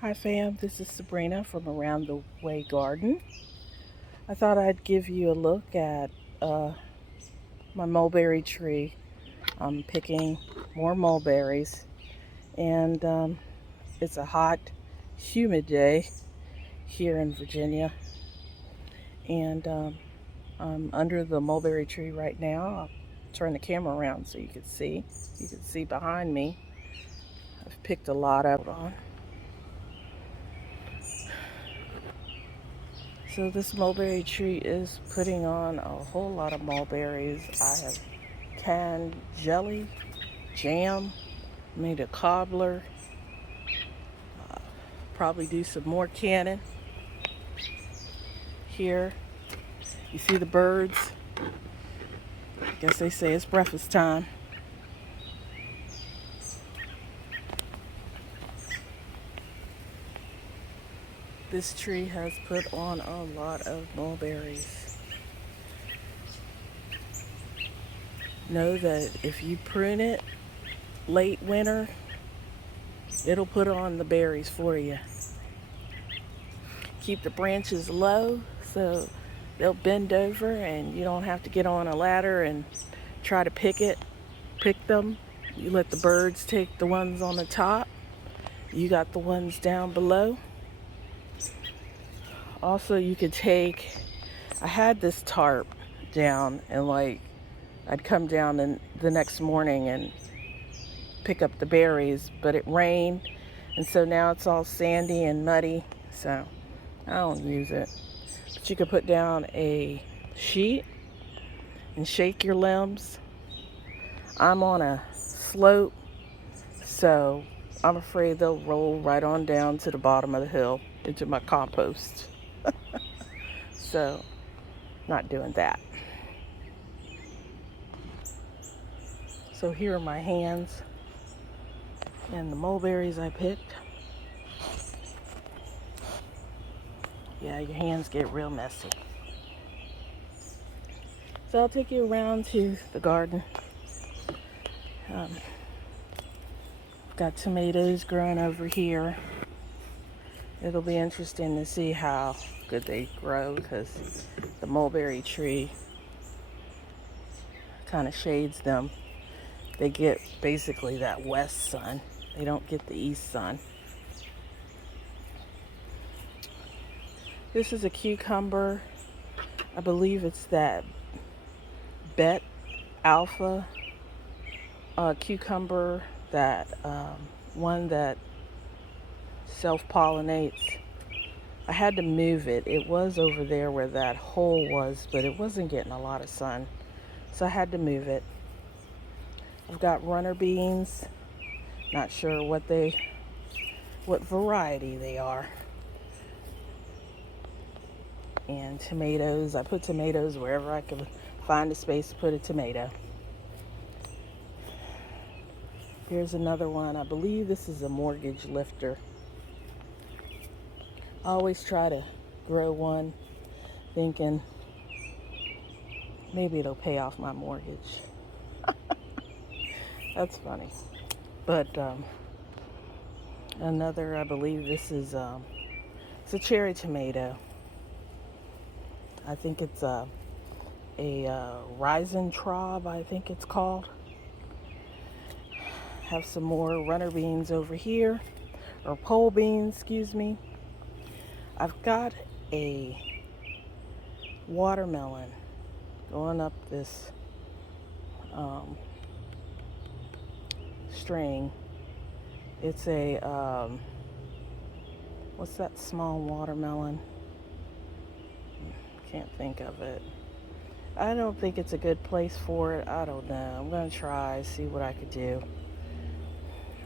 Hi fam, this is Sabrina from Around the Way Garden. I thought I'd give you a look at my mulberry tree. I'm picking more mulberries, and it's a hot, humid day here in Virginia, and I'm under the mulberry tree right now. I'll turn the camera around so you can see. You can see behind me. I've picked a lot of them. So this mulberry tree is putting on a whole lot of mulberries. I have canned jelly, jam, made a cobbler, probably do some more canning. Here, you see the birds. I guess they say it's breakfast time. This tree has put on a lot of mulberries. Know that if you prune it late winter, it'll put on the berries for you. Keep the branches low so they'll bend over and you don't have to get on a ladder and try to pick them. You let the birds take the ones on the top. You got the ones down below. Also, you could I had this tarp down, and I'd come down the next morning and pick up the berries, but it rained, and so now it's all sandy and muddy, so I don't use it. But you could put down a sheet and shake your limbs. I'm on a slope, so I'm afraid they'll roll right on down to the bottom of the hill into my compost. So, not doing that. So here are my hands and the mulberries I picked. Yeah, your hands get real messy. So I'll take you around to the garden. Got tomatoes growing over here. It'll be interesting to see how good they grow because the mulberry tree kind of shades them. They get basically that west sun. They don't get the east sun. This is a cucumber. I believe it's that Bet Alpha cucumber, that one that self-pollinates. I had to move it. It was over there where that hole was, but it wasn't getting a lot of sun, so I had to move it. I've got runner beans. Not sure what variety they are. And tomatoes. I put tomatoes wherever I could find a space to put a tomato. Here's another one. I believe this is a mortgage lifter. I always try to grow one thinking maybe it'll pay off my mortgage. That's funny. But another, I believe this is it's a cherry tomato. I think it's a Riesentraub, I think it's called. Have some more runner beans over here, or pole beans, excuse me. I've got a watermelon going up this string. It's a what's that small watermelon? Can't think of it. I don't think it's a good place for it. I don't know. I'm gonna try, see what I could do.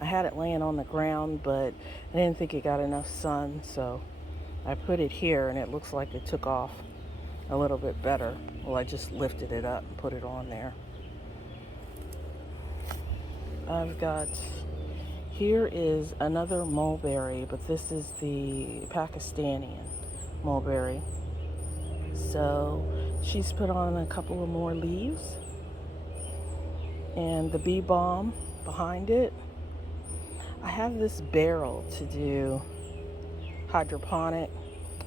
I had it laying on the ground, but I didn't think it got enough sun, so I put it here, and it looks like it took off a little bit better. Well, I just lifted it up and put it on there. Here is another mulberry, but this is the Pakistani mulberry. So she's put on a couple of more leaves, and the bee balm behind it. I have this barrel to do hydroponic.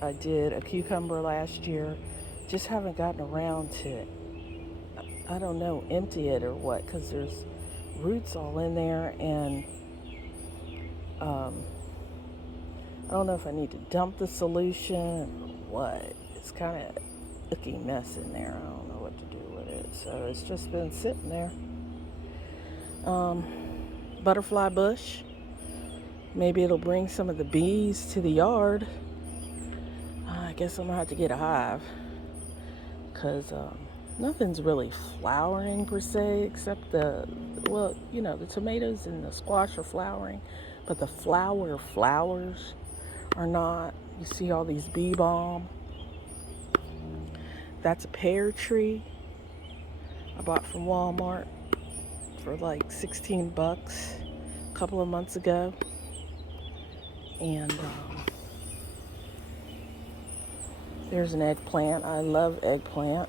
I did a cucumber last year. Just haven't gotten around to, I don't know, empty it or what, because there's roots all in there, and I don't know if I need to dump the solution or what. It's kind of icky mess in there. I don't know what to do with it. So it's just been sitting there. Butterfly bush. Maybe it'll bring some of the bees to the yard. I guess I'm gonna have to get a hive, because nothing's really flowering per se, except the tomatoes and the squash are flowering, but the flowers are not. You see all these bee balm. That's a pear tree I bought from Walmart for like 16 bucks a couple of months ago. And there's an eggplant. I love eggplant.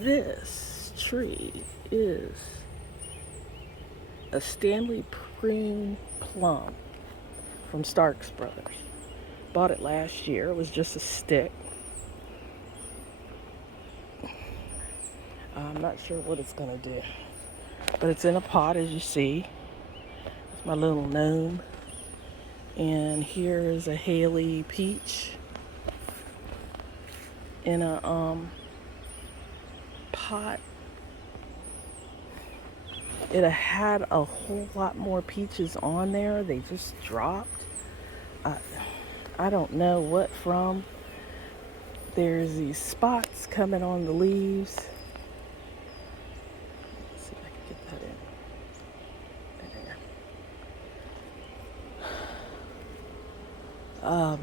This tree is a Stanley prune plum from Starks Brothers. Bought it last year. It was just a stick. I'm not sure what it's gonna do, but it's in a pot, as you see. It's my little gnome. And here's a Haley peach in a pot. It had a whole lot more peaches on there. They just dropped. I don't know what from. There's these spots coming on the leaves. Let's see if I can get that in. There.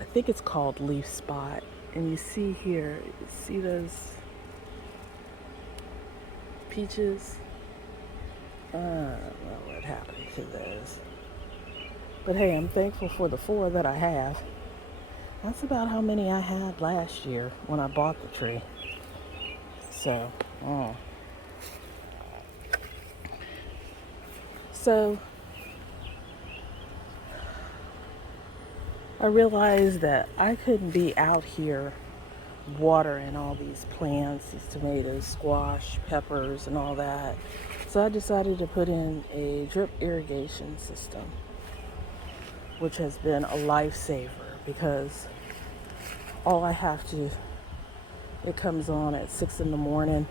I think it's called leaf spot. And you see here, you see those peaches? I don't know what happened to those. But hey, I'm thankful for the 4 that I have. That's about how many I had last year when I bought the tree. So, I realized that I couldn't be out here watering all these plants, these tomatoes, squash, peppers, and all that. So I decided to put in a drip irrigation system, which has been a lifesaver, because all I have to, it comes on at 6 in the morning,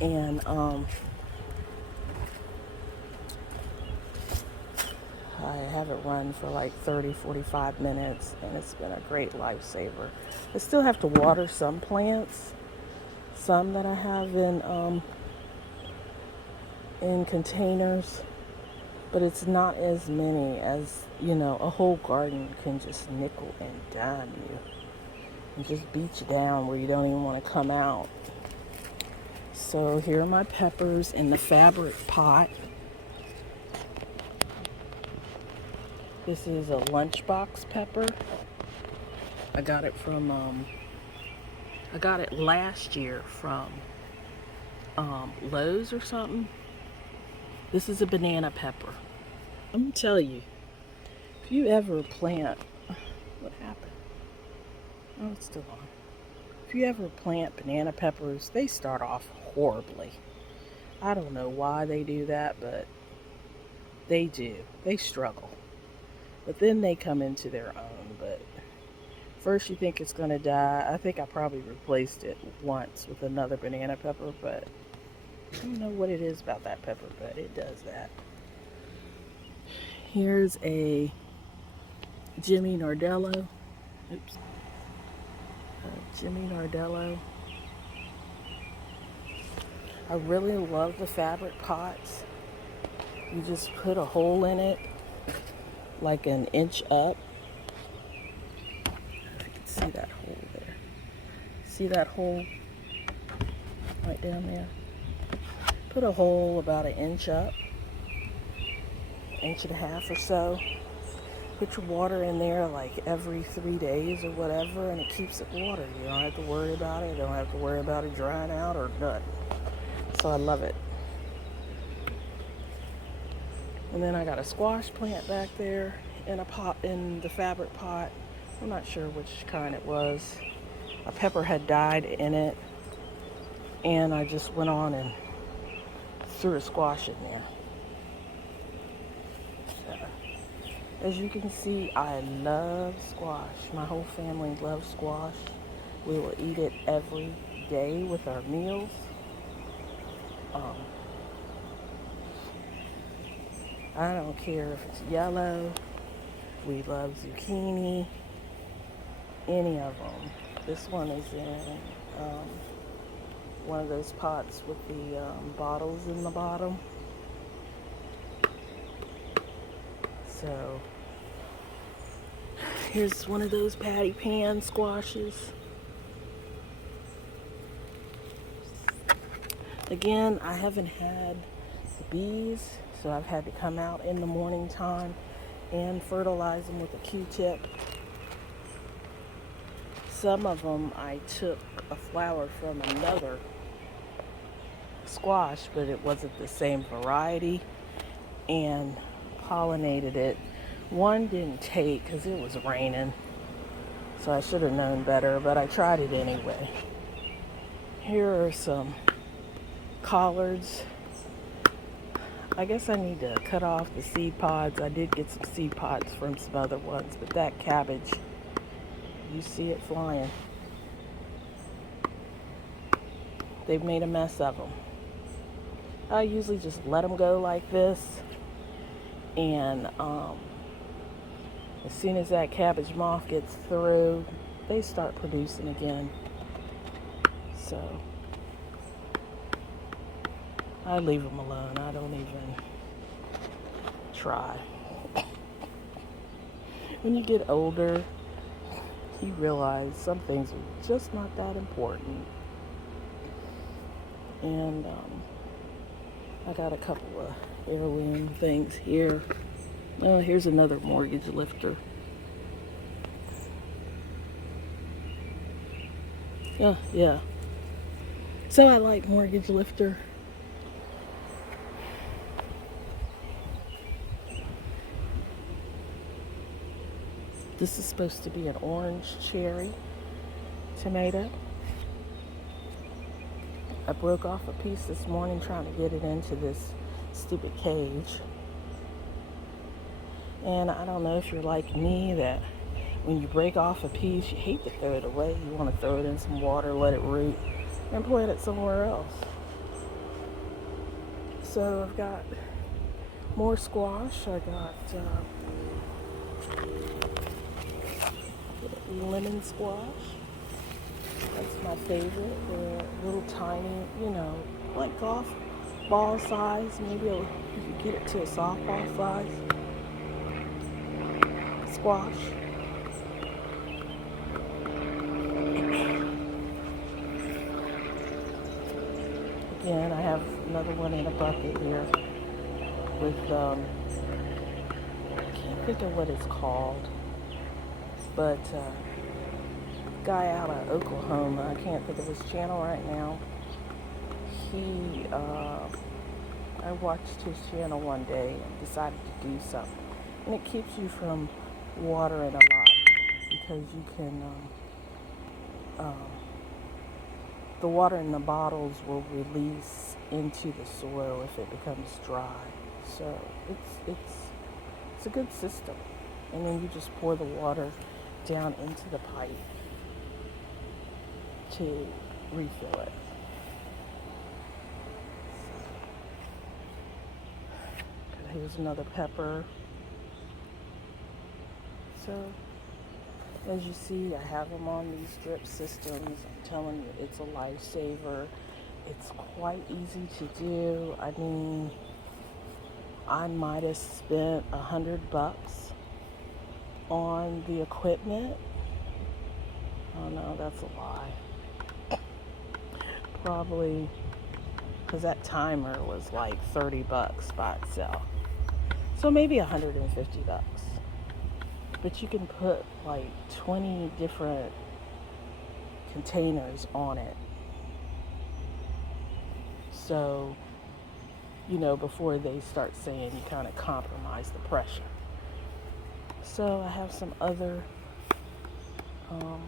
and I have it run for like 30-45 minutes, and it's been a great lifesaver. I still have to water some plants, some that I have in containers, but it's not as many as, a whole garden can just nickel and dime you and just beat you down where you don't even want to come out. So here are my peppers in the fabric pot. This is a lunchbox pepper. I got it last year from Lowe's or something. This is a banana pepper. I'm gonna tell you, if you ever plant, what happened? Oh, it's still on. If you ever plant banana peppers, they start off horribly. I don't know why they do that, but they do. They struggle. But then they come into their own. But first you think it's gonna die. I think I probably replaced it once with another banana pepper, but I don't know what it is about that pepper, but it does that. Here's a Jimmy Nardello. Oops. Jimmy Nardello. I really love the fabric pots. You just put a hole in it, like an inch up. If you can see that hole there. See that hole right down there? Put a hole about an inch up, inch and a half or so. Put your water in there like every 3 days or whatever, and it keeps it watered. You don't have to worry about it. You don't have to worry about it drying out or nothing. So I love it. And then I got a squash plant back there in a pot, in the fabric pot. I'm not sure which kind it was. A pepper had died in it, and I just went on and threw a squash in there. So, as you can see, I love squash. My whole family loves squash. We will eat it every day with our meals. I don't care if it's yellow. We love zucchini. Any of them. This one is in one of those pots with the bottles in the bottom. So here's one of those patty pan squashes. Again, I haven't had the bees, so I've had to come out in the morning time and fertilize them with a Q-tip. Some of them I took a flower from another squash, but it wasn't the same variety, and pollinated it. One didn't take because it was raining, so I should have known better, but I tried it anyway. Here are some collards. I guess I need to cut off the seed pods. I did get some seed pods from some other ones, but that cabbage, you see it flying. They've made a mess of them. I usually just let them go like this, and as soon as that cabbage moth gets through, they start producing again. So I leave them alone. I don't even try. When you get older, you realize some things are just not that important. And I got a couple of heirloom things here. Oh, here's another mortgage lifter. Yeah. So I like mortgage lifter. This is supposed to be an orange cherry tomato. I broke off a piece this morning trying to get it into this stupid cage. And I don't know if you're like me, that when you break off a piece, you hate to throw it away. You want to throw it in some water, let it root, and plant it somewhere else. So I've got more squash. I got lemon squash. That's my favorite. They're little tiny, like golf ball size. Maybe you could get it to a softball size squash. Again, I have another one in a bucket here with, I can't think of what it's called, but guy out of Oklahoma, I can't think of his channel right now. I watched his channel one day and decided to do something. And it keeps you from watering a lot, because you can, the water in the bottles will release into the soil if it becomes dry. So it's a good system. And then you just pour the water down into the pipe to refill it. Here's another pepper. So as you see, I have them on these drip systems. I'm telling you, it's a lifesaver. It's quite easy to do. I mean, I might have spent $100 on the equipment. Oh no, that's a lie. Probably, because that timer was like $30 by itself. So maybe $150. But you can put like 20 different containers on it. So before they start saying you kind of compromise the pressure. So I have some other um,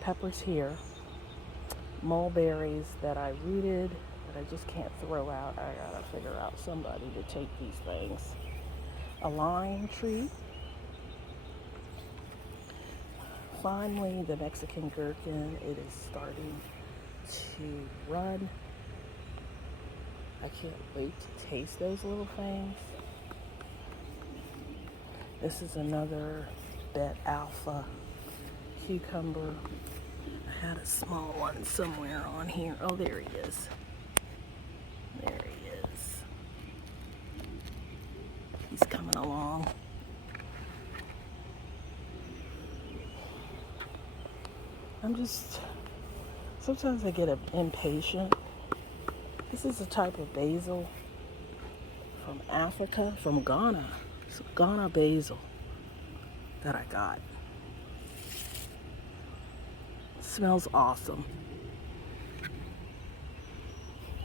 peppers here, mulberries that I rooted that I just can't throw out. I gotta figure out somebody to take these things. A lime tree. Finally, the Mexican gherkin, it is starting to run. I can't wait to taste those little things. This is another Bet Alpha cucumber. I had a small one somewhere on here. Oh, there he is. There he is. He's coming along. Sometimes I get impatient. This is a type of basil from Africa, from Ghana. It's Ghana basil that I got. It smells awesome.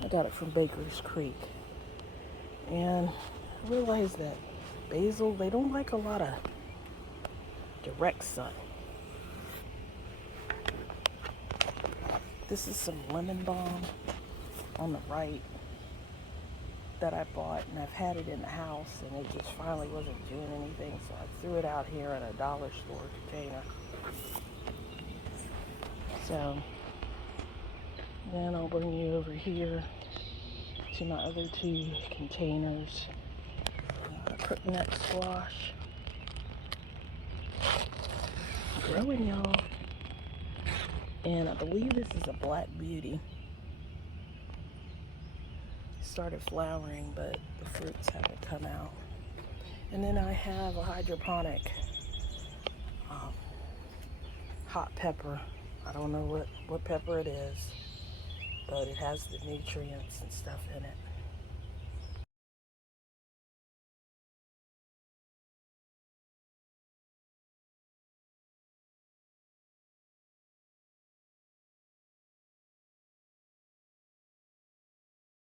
I got it from Baker's Creek. And I realized that basil, they don't like a lot of direct sun. This is some lemon balm on the right that I bought, and I've had it in the house, and it just finally wasn't doing anything, so I threw it out here in a dollar store container. So then I'll bring you over here to my other two containers. Crookneck squash. Growing, y'all. And I believe this is a black beauty. Started flowering, but the fruits haven't come out. And then I have a hydroponic hot pepper. I don't know what pepper it is, but it has the nutrients and stuff in it.